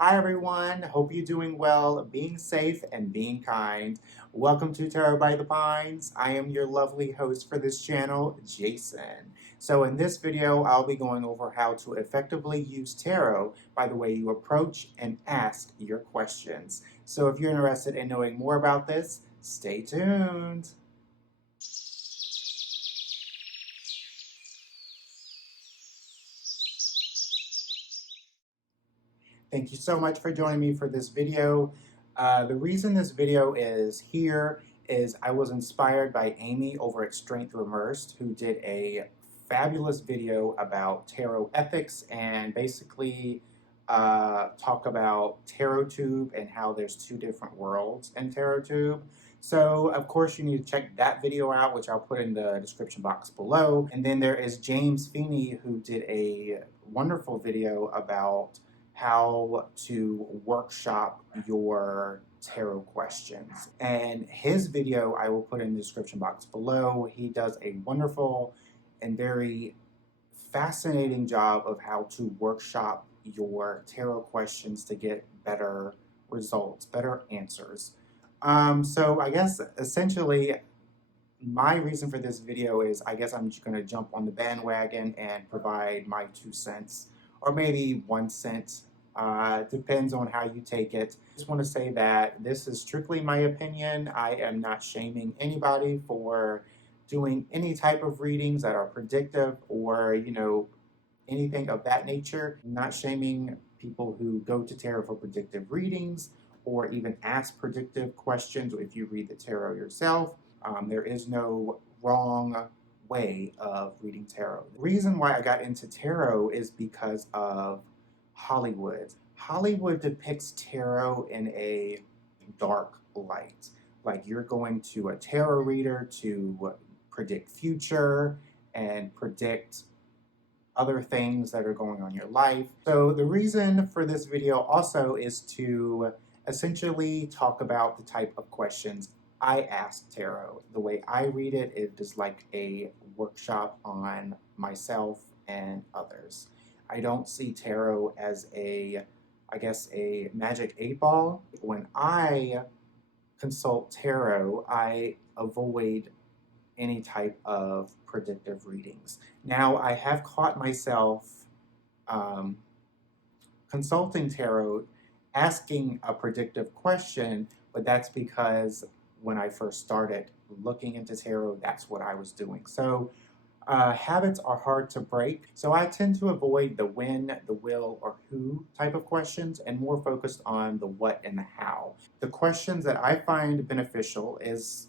Hi everyone, hope you're doing well, being safe and being kind. Welcome to Tarot by the Pines. I am your lovely host for this channel, Jason. So in this video, I'll be going over how to effectively use tarot by the way you approach and ask your questions. So if you're interested in knowing more about this, stay tuned. Thank you so much for joining me for this video. The reason this video is here is I was inspired by Amy over at Strength Reversed, who did a fabulous video about tarot ethics and basically talk about TarotTube and how there's two different worlds in TarotTube. So, of course, you need to check that video out, which I'll put in the description box below. And then there is James Feeney, who did a wonderful video about how to workshop your tarot questions. And his video I will put in the description box below. He does a wonderful and very fascinating job of how to workshop your tarot questions to get better results, better answers. So I guess essentially my reason for this video is I guess I'm just going to jump on the bandwagon and provide my 2 cents or maybe 1 cent. Depends on how you take it. I just want to say that this is strictly my opinion. I am not shaming anybody for doing any type of readings that are predictive or, anything of that nature. I'm not shaming people who go to tarot for predictive readings or even ask predictive questions if you read the tarot yourself. There is no wrong way of reading tarot. The reason why I got into tarot is because of Hollywood. Hollywood depicts tarot in a dark light. Like you're going to a tarot reader to predict future and predict other things that are going on in your life. So the reason for this video also is to essentially talk about the type of questions I ask tarot. The way I read it, it is like a workshop on myself and others. I don't see tarot as a magic 8 ball. When I consult tarot, I avoid any type of predictive readings. Now, I have caught myself consulting tarot, asking a predictive question, but that's because when I first started looking into tarot, that's what I was doing. So habits are hard to break, so I tend to avoid the when, the will, or who type of questions and more focused on the what and the how. The questions that I find beneficial is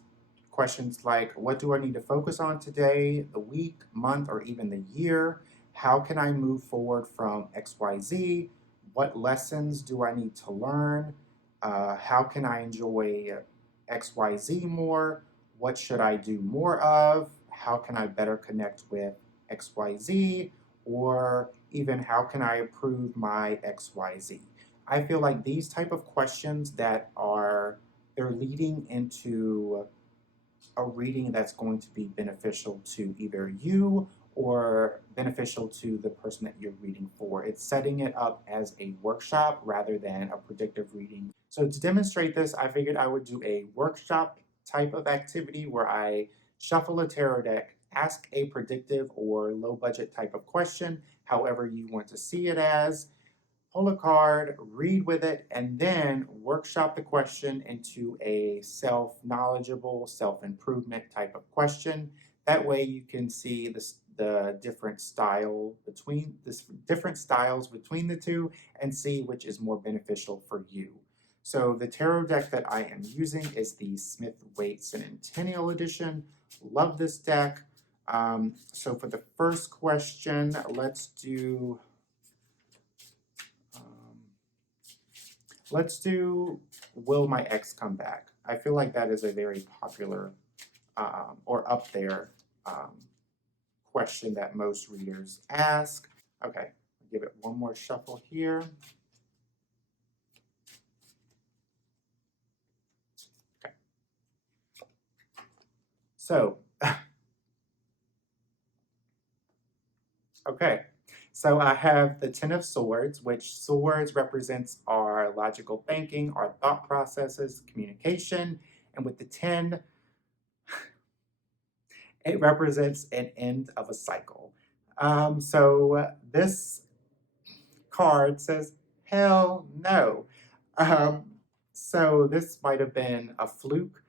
questions like, what do I need to focus on today, the week, month, or even the year? How can I move forward from XYZ? What lessons do I need to learn? How can I enjoy XYZ more? What should I do more of? How can I better connect with XYZ? Or even how can I improve my XYZ? I feel like these type of questions they're leading into a reading that's going to be beneficial to either you or beneficial to the person that you're reading for. It's setting it up as a workshop rather than a predictive reading. So to demonstrate this, I figured I would do a workshop type of activity where I shuffle a tarot deck, ask a predictive or low budget type of question, however you want to see it as, pull a card, read with it, and then workshop the question into a self-knowledgeable, self-improvement type of question. That way you can see the different styles between the two and see which is more beneficial for you. So the tarot deck that I am using is the Smith-Waite Centennial Edition. Love this deck. So for the first question, let's do Will My Ex Come Back? I feel like that is a very popular or up there question that most readers ask. Okay, I'll give it one more shuffle here. Okay. So, okay. So I have the Ten of Swords, which swords represents our logical thinking, our thought processes, communication. And with the 10, it represents an end of a cycle. So this card says, hell no. Um, so this might have been a fluke,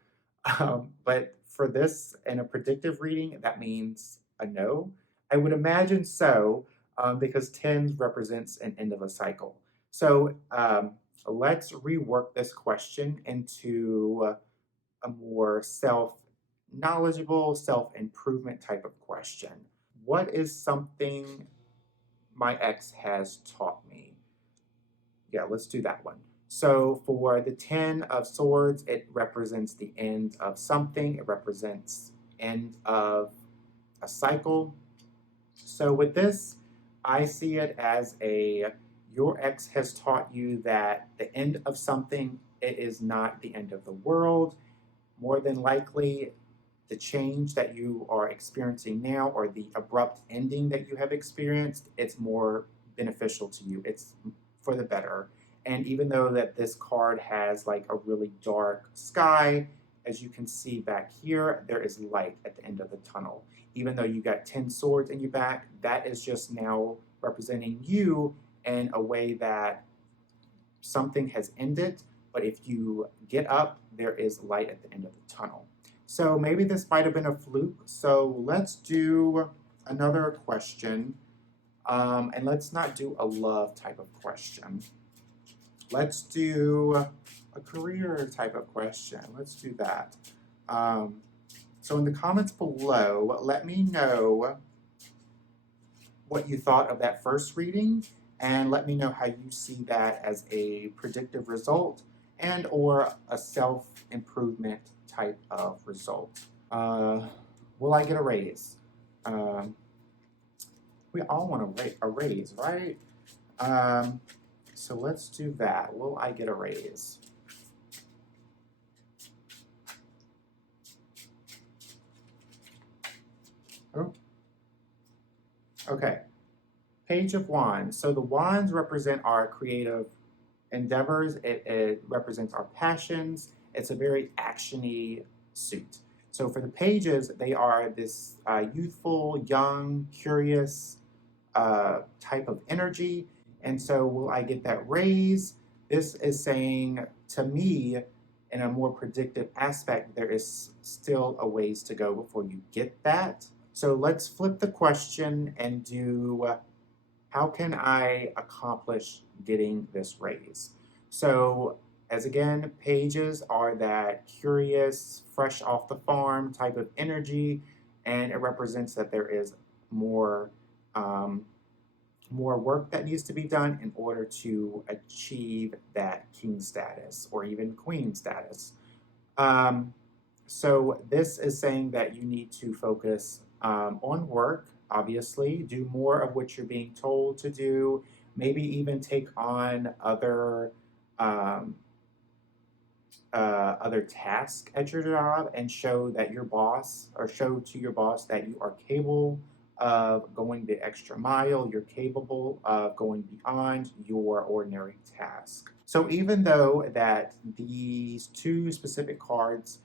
but for this in a predictive reading, that means a no. I would imagine so, because tens represents an end of a cycle. So let's rework this question into a more self-knowledgeable, self-improvement type of question. What is something my ex has taught me? Yeah, let's do that one. So for the 10 of swords, it represents the end of something. It represents end of a cycle. So with this, I see it as your ex has taught you that the end of something, it is not the end of the world. More than likely, the change that you are experiencing now or the abrupt ending that you have experienced, it's more beneficial to you. It's for the better. And even though that this card has like a really dark sky, as you can see back here, there is light at the end of the tunnel. Even though you got 10 swords in your back, that is just now representing you in a way that something has ended, but if you get up, there is light at the end of the tunnel. So maybe this might have been a fluke. So let's do another question. And let's not do a love type of question. Let's do a career type of question. Let's do that. So in the comments below, let me know what you thought of that first reading, and let me know how you see that as a predictive result and or a self-improvement type of result. Will I get a raise? We all want a raise, right? So let's do that. Will I get a raise? Oh. Okay. Page of Wands. So the wands represent our creative endeavors. It represents our passions. It's a very actiony suit. So for the pages, they are this youthful, young, curious type of energy. And so will I get that raise? This is saying to me, in a more predictive aspect, there is still a ways to go before you get that. So let's flip the question and do how can I accomplish getting this raise? So as again, pages are that curious, fresh off the farm type of energy, and it represents that there is more work that needs to be done in order to achieve that king status or even queen status. So this is saying that you need to focus on work, obviously, do more of what you're being told to do, maybe even take on other tasks at your job and show that your boss, or show to your boss that you are capable of going the extra mile, you're capable of going beyond your ordinary task. So even though that these two specific cards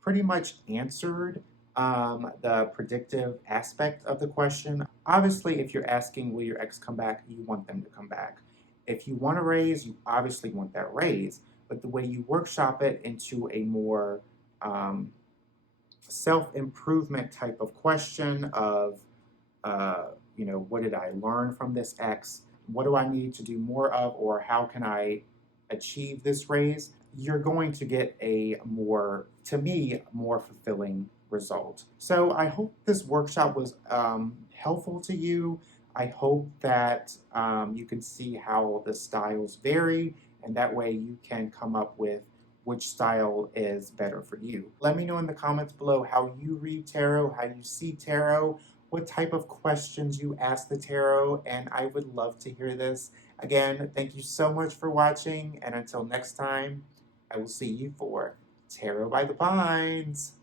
pretty much answered the predictive aspect of the question. Obviously, if you're asking, will your ex come back, you want them to come back. If you want a raise, you obviously want that raise. But the way you workshop it into a more self-improvement type of question of, what did I learn from this ex? What do I need to do more of, or how can I achieve this raise? You're going to get a more, to me, more fulfilling result. So I hope this workshop was helpful to you. I hope that you can see how the styles vary, and that way you can come up with which style is better for you. Let me know in the comments below how you read tarot, how you see tarot, what type of questions you ask the tarot, and I would love to hear this. Again, thank you so much for watching, and until next time, I will see you for Tarot by the Pines.